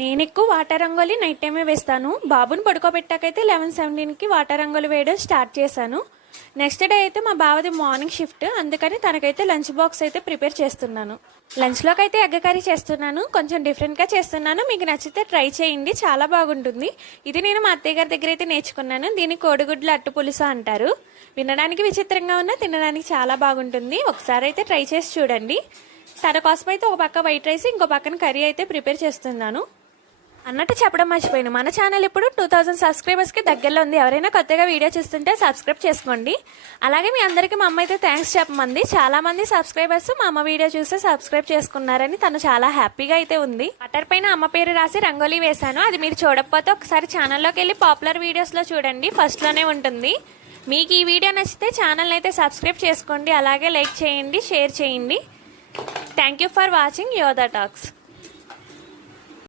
నేను ఎక్కువ water rangoli night టైమే వేస్తాను. బాబుని పడుకోబెట్టాకైతే 11:17కి వాటర్ రంగోలి వేయడం స్టార్ట్ చేశాను. నెక్స్ట్ డే అయితే మా బావది మార్నింగ్ షిఫ్ట్, అందుకని తనకైతే లంచ్ బాక్స్ అయితే ప్రిపేర్ చేస్తున్నాను. లంచ్లోకి అయితే ఎగ్ కర్రీ చేస్తున్నాను. కొంచెం డిఫరెంట్గా చేస్తున్నాను. మీకు నచ్చితే ట్రై చేయండి, చాలా బాగుంటుంది. ఇది నేను మా అత్తయ్య గారి దగ్గర అయితే నేర్చుకున్నాను. దీన్ని కోడిగుడ్ల అట్టు పులుసు అంటారు. వినడానికి విచిత్రంగా ఉన్నా తినడానికి చాలా బాగుంటుంది. ఒకసారి అయితే ట్రై చేసి చూడండి. తన కోసం అయితే ఒక పక్క వైట్ రైస్, ఇంకో పక్కన కర్రీ అయితే ప్రిపేర్ చేస్తున్నాను. అన్నట్టు చెప్పడం మర్చిపోయాను, మన ఛానల్ ఇప్పుడు 2000 సబ్స్క్రైబర్స్కి దగ్గరలో ఉంది. ఎవరైనా కొత్తగా వీడియో చూస్తుంటే సబ్స్క్రైబ్ చేసుకోండి. అలాగే మీ అందరికీ మా అమ్మ అయితే థ్యాంక్స్ చెప్పమంది. చాలా మంది సబ్స్క్రైబర్స్ మా అమ్మ వీడియో చూసి సబ్స్క్రైబ్ చేసుకున్నారని తను చాలా హ్యాపీగా అయితే ఉంది. బటర్ పైన అమ్మ పేరు రాసి రంగోలీ వేశాను. అది మీరు చూడకపోతే ఒకసారి ఛానల్లోకి వెళ్ళి పాపులర్ వీడియోస్లో చూడండి, ఫస్ట్లోనే ఉంటుంది. మీకు ఈ వీడియో నచ్చితే ఛానల్ని అయితే సబ్స్క్రైబ్ చేసుకోండి. అలాగే లైక్ చేయండి, షేర్ చేయండి. థ్యాంక్ యూ ఫర్ వాచింగ్ యోధా టాక్స్.